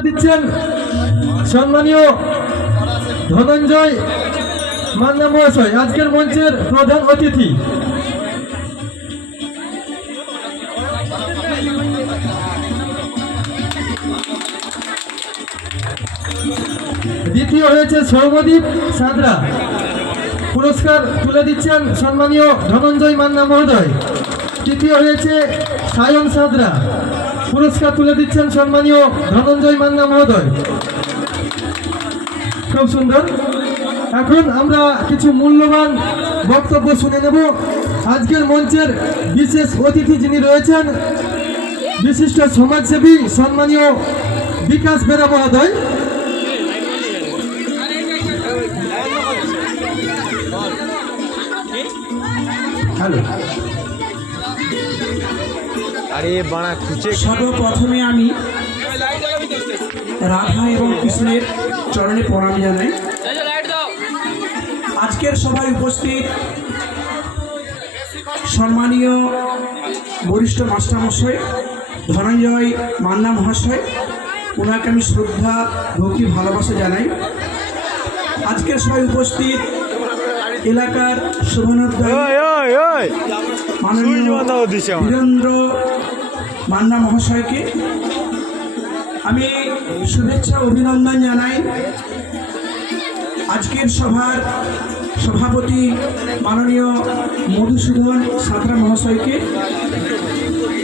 দিচ্ছেন সম্মানীয় ধনঞ্জয় মান্না মহাশয়, আজকের মঞ্চের প্রধান অতিথি। দ্বিতীয় হয়েছে সৌম্যদীপ সাঁতরা, পুরস্কার তুলে দিচ্ছেন সম্মানীয় ধনঞ্জয় মান্না মহোদয়। তৃতীয় হয়েছে সায়ন সাঁতরা, পুরস্কার তুলে দিচ্ছেন সম্মানীয় ধনঞ্জয় মান্না মহোদয়। খুব সুন্দর। এখন আমরা কিছু মূল্যবান বক্তব্য শুনে নেব। আজকের মঞ্চের বিশেষ অতিথি যিনি রয়েছেন, বিশিষ্ট সমাজসেবী সম্মানীয় বিকাশ বেরা মহোদয়। হ্যালো, সর্বপ্রথমে আমি রাধা এবং কৃষ্ণের চরণে প্রণাম জানাই। আজকের সভায় উপস্থিত সম্মানীয় বরিষ্ঠ মাস্টারমশাই ধনঞ্জয় মান্না মহাশয়, ওনাকে আমি শ্রদ্ধা ভক্তি ভালোবাসা জানাই। আজকের সভায় উপস্থিত এলাকার শুভনোদ্ধারী মাননীয় বীরেন্দ্র মান্না মহাশয়কে আমি শুভেচ্ছা অভিনন্দন জানাই। আজকের সভার সভাপতি মাননীয় মধুসূদন সাঁতরা মহাশয়কে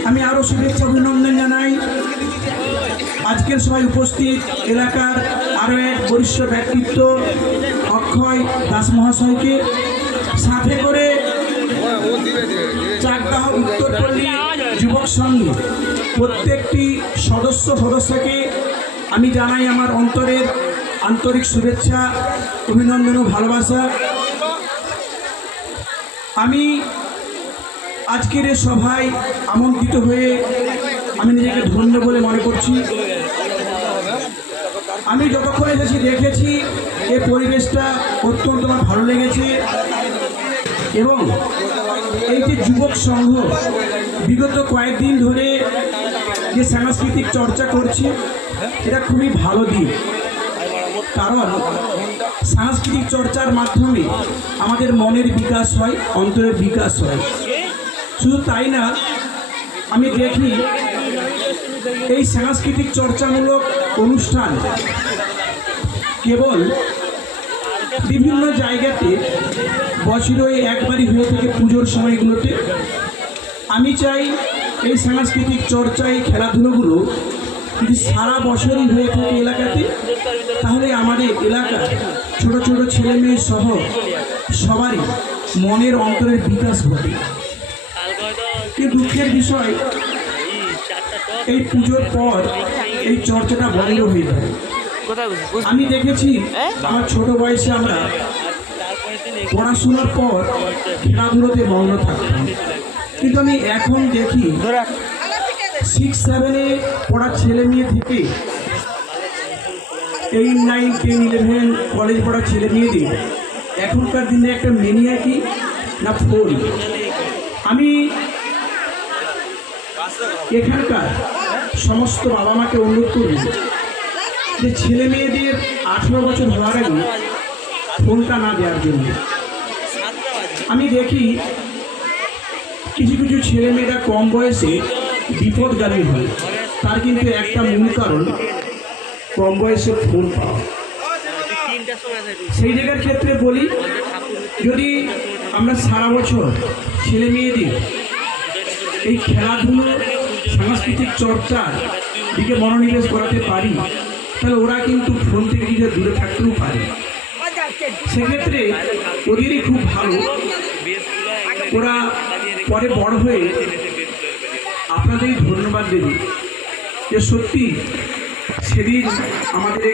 আমি আরও শুভেচ্ছা অভিনন্দন জানাই। আজকের সভায় উপস্থিত এলাকার আরও এক বরিষ্ঠ ব্যক্তিত্ব অক্ষয় দাস মহাশয়কে, সাথে করে চাকদাহ উত্তরপল্লী যুবক সংঘে প্রত্যেকটি সদস্যকে আমি জানাই আমার অন্তরের আন্তরিক শুভেচ্ছা অভিনন্দন ও ভালোবাসা। আমি আজকের এই সভায় আমন্ত্রিত হয়ে আমি নিজেকে ধন্য বলে মনে করছি। আমি যতক্ষণ এসেছি দেখেছি এই পরিবেশটা অত্যন্ত আমার ভালো লেগেছে এবং এই যে যুবক সংঘ বিগত কয়েকদিন ধরে যে সাংস্কৃতিক চর্চা করছে এটা খুবই ভালো দিক, কারণ সাংস্কৃতিক চর্চার মাধ্যমে আমাদের মনের বিকাশ হয়, অন্তরের বিকাশ হয়। শুধু তাই না, আমি দেখি এই সাংস্কৃতিক চর্চামূলক অনুষ্ঠান কেবল বিভিন্ন জায়গাতে বছরে একবারই হয়ে থাকে পুজোর সময়গুলোতে। আমি চাই এই সাংস্কৃতিক চর্চায় খেলাধুলোগুলো যদি সারা বছরই হয়ে থাকে এলাকাতে, তাহলে আমাদের এলাকার ছোট ছোট ছেলে মেয়ে সহ সবারই মনের অন্তরের বিকাশ ঘটে। কিন্তু দুঃখের বিষয়, এই পুজোর পর এই চর্চাটা বন্ধ হয়ে যায়। আমি দেখেছি আমার ছোট বয়সে আমরা পড়াশোনার পর খেলাধুলোতে মগ্ন থাকতাম, কিন্তু আমি এখন দেখি 6-7-এ পড়া ছেলে মেয়ে থেকে 8-9-10-11 কলেজ পড়া ছেলে মেয়েদের এখনকার দিনে একটা মেনিয়া কি না ফোন। আমি এখানকার সমস্ত বাবা মাকে অনুরোধ করি যে ছেলে মেয়েদের 18 বছর হওয়ার আগে ফোনটা না দেওয়ার জন্য। আমি দেখি কিছু কিছু ছেলে মেয়েরা কম বয়সে বিপদগামী হয়, তার কিন্তু একটা মূল কারণ কম বয়সে ফোন পাওয়া। সেই জায়গার ক্ষেত্রে বলি, যদি আমরা সারা বছর ছেলে মেয়েদের এই খেলাধুলো সাংস্কৃতিক চর্চার দিকে মনোনিবেশ করাতে পারি, তাহলে ওরা কিন্তু ফোন থেকে নিজে দূরে থাকতেও পারে। সেক্ষেত্রে ওদেরই খুব ভালো, ওরা পরে বড় হয়ে আপনাদেরই ধন্যবাদ দেবে যে সত্যি সেদিন আমাদের